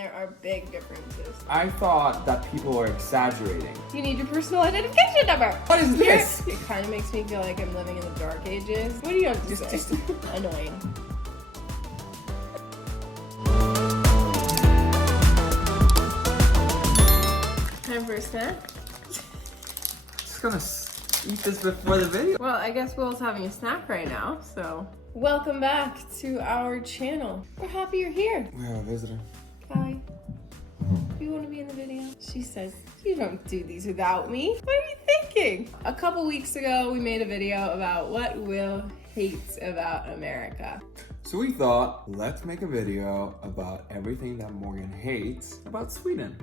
there are big differences. I thought that people were exaggerating. You need your personal identification number. What is this? It kind of makes me feel like I'm living in the dark ages. What do you have to say? Just Annoying. Time for a snack? Just gonna eat this before the video. Well, I guess Will's having a snack right now, so. Welcome back to our channel. We're happy you're here. We have a visitor. Hi. Do you want to be in the video? She says, you don't do these without me. What are you thinking? A couple weeks ago, we made a video about what Will hates about America. So we thought, let's make a video about everything that Morgan hates about Sweden.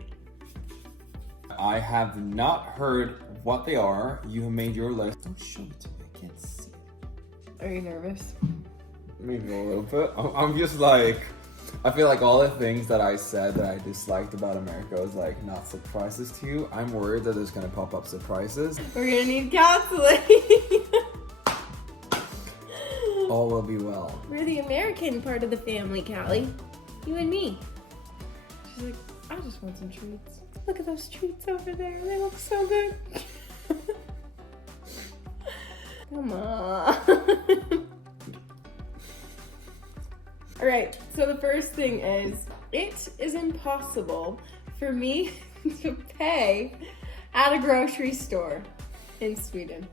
I have not heard what they are. You have made your list. Don't show it to me, I can't see it. Are you nervous? Maybe a little bit. I'm just like, I feel like all the things that I said that I disliked about America was like not surprises to you. I'm worried that there's gonna pop up surprises. We're gonna need counseling. All will be well. We're the American part of the family, Callie. You and me. She's like, I just want some treats. Look at those treats over there. They look so good. Come on. All right, so the first thing is, it is impossible for me to pay at a grocery store in Sweden.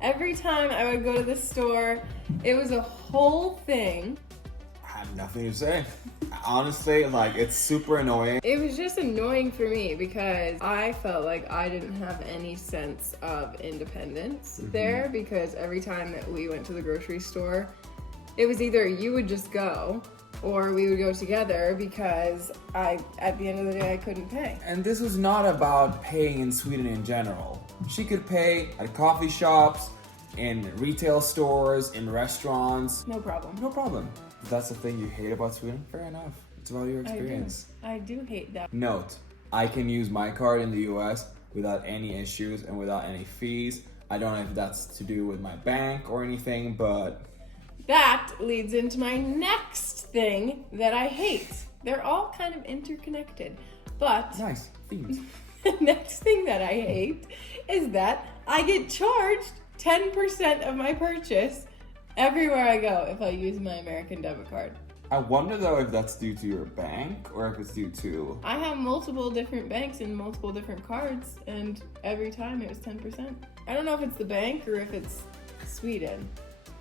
Every time I would go to the store, it was a whole thing. I have nothing to say. Honestly, like, it's super annoying. It was just annoying for me because I felt like I didn't have any sense of independence there, because every time that we went to the grocery store, it was either you would just go or we would go together because at the end of the day, I couldn't pay. And this was not about paying in Sweden in general. She could pay at coffee shops, in retail stores, in restaurants. No problem. No problem. If that's the thing you hate about Sweden, fair enough. It's about your experience. I do hate that. Note, I can use my card in the US without any issues and without any fees. I don't know if that's to do with my bank or anything, but... That leads into my next thing that I hate. They're all kind of interconnected, but... Nice. Themes. The next thing that I hate is that I get charged 10% of my purchase everywhere I go if I use my American debit card. I wonder though if that's due to your bank or if it's due to... I have multiple different banks and multiple different cards, and every time it was 10%. I don't know if it's the bank or if it's Sweden.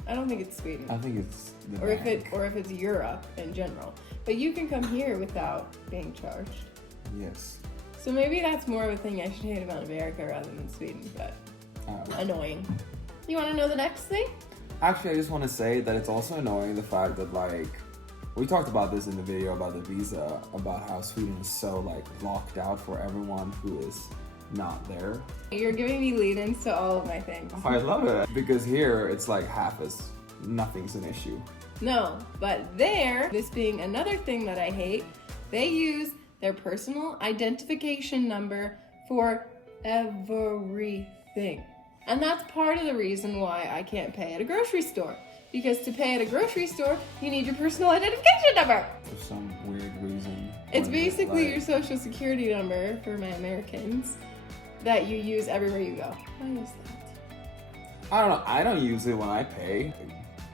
I don't think it's Sweden. I think it's the or bank. if it's Europe in general. But you can come here without being charged. Yes. So maybe that's more of a thing I should hate about America rather than Sweden, but annoying. You want to know the next thing? Actually, I just want to say that it's also annoying the fact that, like, we talked about this in the video about the visa, about how Sweden is so, like, locked out for everyone who is not there. You're giving me lead-ins to all of my things. Oh, I love it. Because here, it's like half as nothing's an issue. No, but there, this being another thing that I hate, they use their personal identification number for everything. And that's part of the reason why I can't pay at a grocery store. Because to pay at a grocery store, you need your personal identification number. For some weird reason. It's basically your like... social security number for my Americans that you use everywhere you go. Why is that? I don't know. I don't use it when I pay.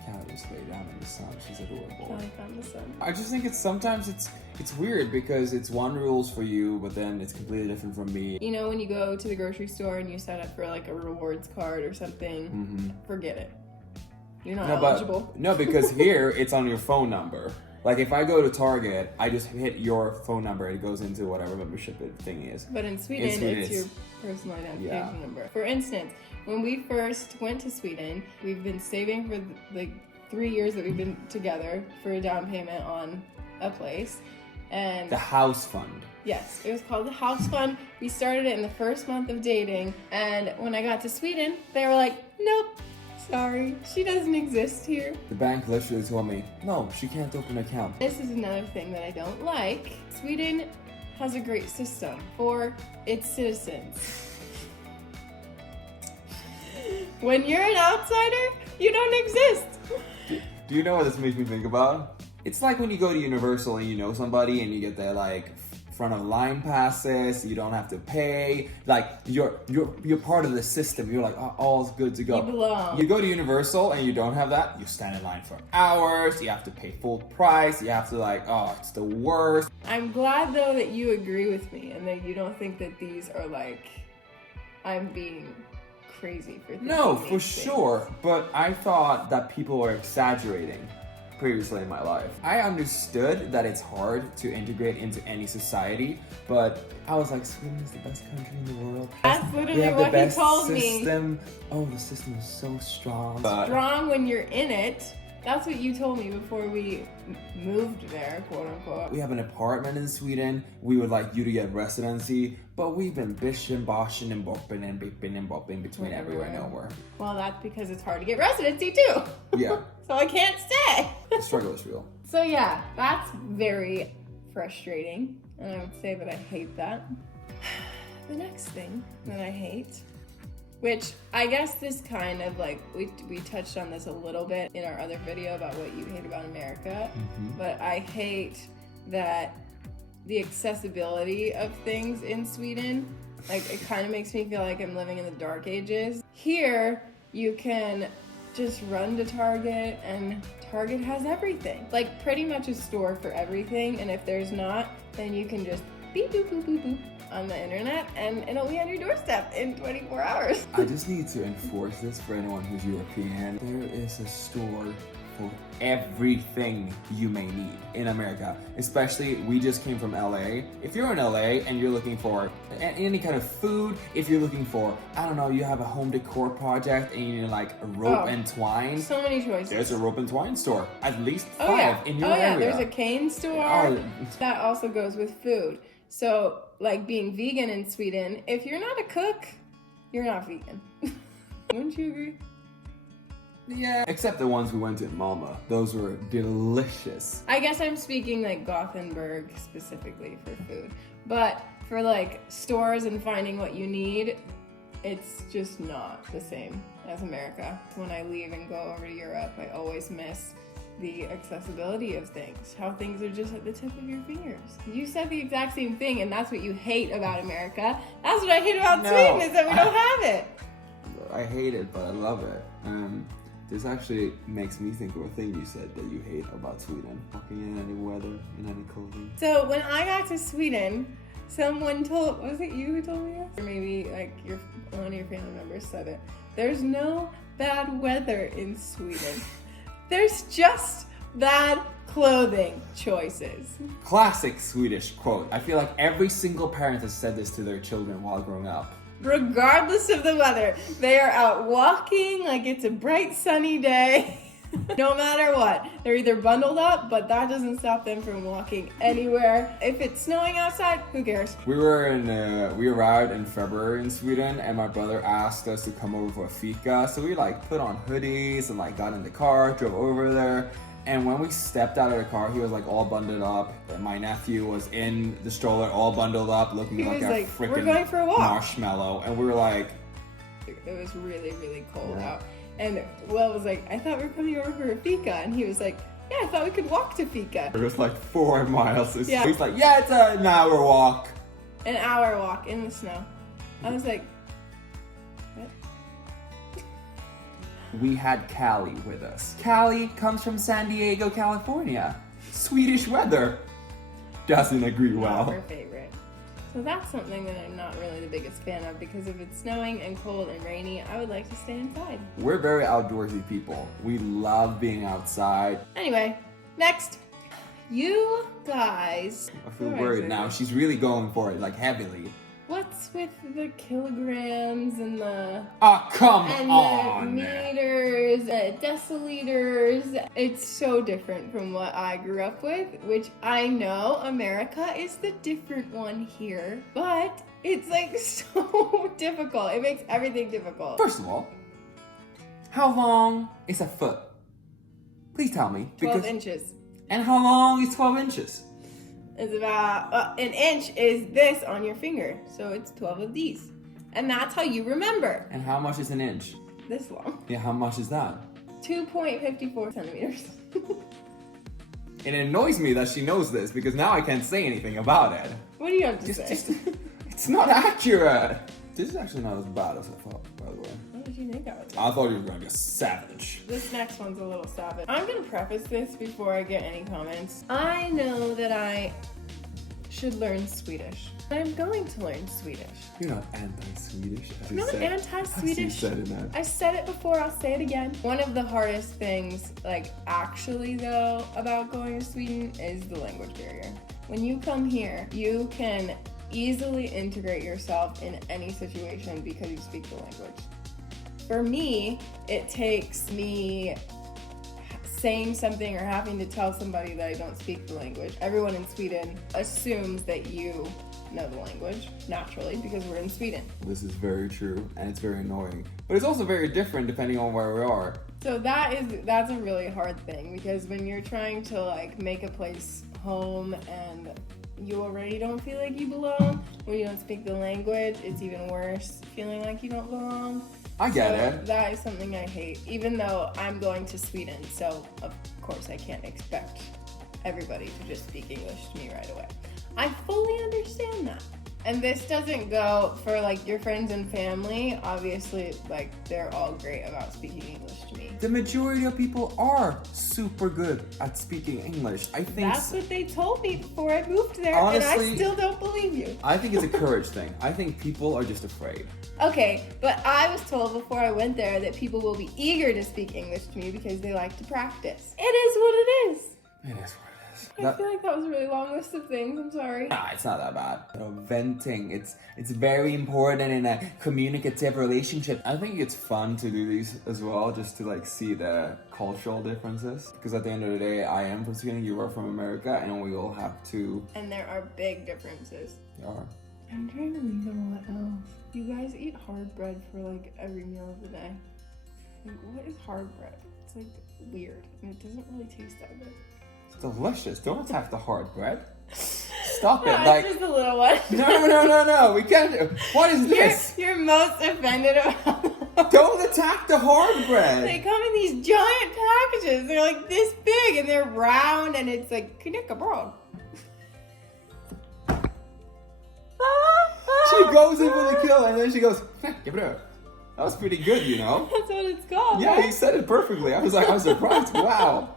Can't just lay down in the sun. She's adorable. I found the sun. I just think sometimes it's weird because it's one rules for you, but then it's completely different from me. You know, when you go to the grocery store and you sign up for like a rewards card or something, forget it. You're not eligible. No, because here it's on your phone number. Like if I go to Target, I just hit your phone number. It goes into whatever membership thing is. But in Sweden, it's your personal identification number. For instance, when we first went to Sweden, we've been saving for the 3 years that we've been together for a down payment on a place. And the house fund. Yes, it was called the house fund. We started it in the first month of dating. And when I got to Sweden, they were like, nope. Sorry, she doesn't exist here. The bank literally told me, no, she can't open an account. This is another thing that I don't like. Sweden has a great system for its citizens. When you're an outsider, you don't exist. Do you know what this makes me think about? It's like when you go to Universal and you know somebody and you get their like front of line passes, you don't have to pay, like you're part of the system. You're like, oh, all's good to go. You belong. You go to Universal and you don't have that, you stand in line for hours, you have to pay full price, you have to like, oh, it's the worst. I'm glad though that you agree with me and that you don't think that these are like, I'm being crazy for thinking No, these for things. sure, but I thought that people were exaggerating previously in my life. I understood that it's hard to integrate into any society, but I was like, Sweden is the best country in the world. That's We literally have the what best he told me. system. Oh, the system is so strong. Strong when you're in it. That's what you told me before we moved there, quote unquote. We have an apartment in Sweden. We would like you to get residency, but we've been bishing, boshing, and bopping and bipping and bopping between everywhere and nowhere. Well, that's because it's hard to get residency too. Yeah. So I can't stay. The struggle is real. So yeah, that's very frustrating. And I would say that I hate that. The next thing that I hate, which I guess this kind of like, we touched on this a little bit in our other video about what you hate about America, but I hate that the accessibility of things in Sweden, like it kind of makes me feel like I'm living in the dark ages. Here, you can just run to Target and Target has everything. Like pretty much a store for everything, and if there's not, then you can just beep boop boop boop boop on the internet and it'll be on your doorstep in 24 hours. I just need to enforce this for anyone who's European. There is a store for everything you may need in America. Especially, we just came from LA. If you're in LA and you're looking for any kind of food, if you're looking for, I don't know, you have a home decor project and you need like a rope and twine. So many choices. There's a rope and twine store. At least 5 in your area. There's a cane store. That also goes with food. So, like being vegan in Sweden, if you're not a cook, you're not vegan. Wouldn't you agree? Yeah, except the ones we went to in Malmö. Those were delicious. I guess I'm speaking like Gothenburg specifically for food. But for like stores and finding what you need, it's just not the same as America. When I leave and go over to Europe, I always miss the accessibility of things, how things are just at the tip of your fingers. You said the exact same thing, and that's what you hate about America. That's what I hate about Sweden, is that we don't have it. I hate it, but I love it. This actually makes me think of a thing you said that you hate about Sweden. Walking in any weather, in any clothing. So when I got to Sweden, someone told, was it you who told me this? Or maybe like one of your family members said it. There's no bad weather in Sweden. There's just bad clothing choices. Classic Swedish quote. I feel like every single parent has said this to their children while growing up. Regardless of the weather, they are out walking like it's a bright sunny day. No matter what, they're either bundled up, but that doesn't stop them from walking anywhere. If it's snowing outside, who cares? We arrived in February in Sweden, and my brother asked us to come over for a fika. So we like put on hoodies and like got in the car, drove over there. And when we stepped out of the car, he was like all bundled up. And my nephew was in the stroller, all bundled up, looking like a freaking we're going for a walk. Marshmallow. And we were like, it was really, really cold out. And Will was like, I thought we were coming over for a fika. And he was like, yeah, I thought we could walk to fika. It was like 4 miles. Yeah. He's like, yeah, it's an hour walk. An hour walk in the snow. I was like, what? We had Callie with us. Callie comes from San Diego, California. Swedish weather. Doesn't agree well. Not her favorite. So that's something that I'm not really the biggest fan of, because if it's snowing and cold and rainy, I would like to stay inside. We're very outdoorsy people. We love being outside. Anyway, next. You guys. I feel worried now. She's really going for it, like heavily. What's with the kilograms and the... Oh, come and on! the meters, deciliters. It's so different from what I grew up with, which I know America is the different one here, but it's like so difficult. It makes everything difficult. First of all, how long is a foot? Please tell me. 12 inches. And how long is 12 inches? It's about an inch is this on your finger, so it's 12 of these, and that's how you remember. And how much is an inch? This long. Yeah, how much is that? 2.54 centimeters. It annoys me that she knows this because now I can't say anything about it. What do you have to say? It's not accurate. This is actually not as bad as I thought, by the way. What did you think I was? I thought you were gonna be a savage. This next one's a little savage. I'm gonna preface this before I get any comments. I know that I should learn Swedish. I'm going to learn Swedish. You're not anti-Swedish. I'm not anti-Swedish. I said it before, I'll say it again. One of the hardest things, like actually though, about going to Sweden is the language barrier. When you come here, you can easily integrate yourself in any situation because you speak the language. For me, it takes me saying something or having to tell somebody that I don't speak the language. Everyone in Sweden assumes that you know the language, naturally, because we're in Sweden. This is very true, and it's very annoying. But it's also very different depending on where we are. So that's a really hard thing, because when you're trying to like make a place home and you already don't feel like you belong, when you don't speak the language, it's even worse, feeling like you don't belong. I get it. That is something I hate, even though I'm going to Sweden, so of course I can't expect everybody to just speak English to me right away. I fully understand that. And this doesn't go for like your friends and family. Obviously, like they're all great about speaking English to me. The majority of people are super good at speaking English. I think that's what they told me before I moved there, honestly, and I still don't believe you. I think it's a courage thing. I think people are just afraid. Okay, but I was told before I went there that people will be eager to speak English to me because they like to practice. It is what it is. It is what it is. I feel like that was a really long list of things. I'm sorry. Nah, it's not that bad. Venting, it's very important in a communicative relationship. I think it's fun to do these as well, just to like see the cultural differences. Because at the end of the day, I am from Sweden, you are from America, and we all have to. And there are big differences. There are. I'm trying to think of what else. You guys eat hard bread for like every meal of the day. Like, what is hard bread? It's like weird, and it doesn't really taste that good. Delicious. Don't attack the hard bread. Stop it. No, like just a little one. No. We can't. What is this? You're most offended about. Don't attack the hard bread. They come in these giant packages. They're like this big and they're round and it's like knickerbrod. She goes in for the kill and then she goes, give it up. That was pretty good, you know? That's what it's called. Yeah, you said it perfectly. I was surprised. Wow.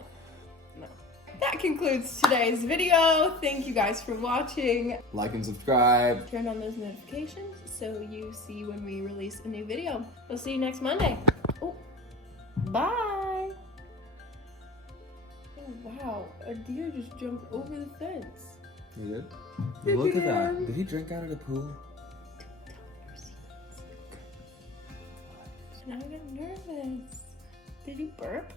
That concludes today's video. Thank you guys for watching. Like and subscribe. Turn on those notifications so you see when we release a new video. We'll see you next Monday. Oh, bye. Oh, wow. A deer just jumped over the fence. He did? Look at that. Did he drink out of the pool? And I got nervous. Did you burp?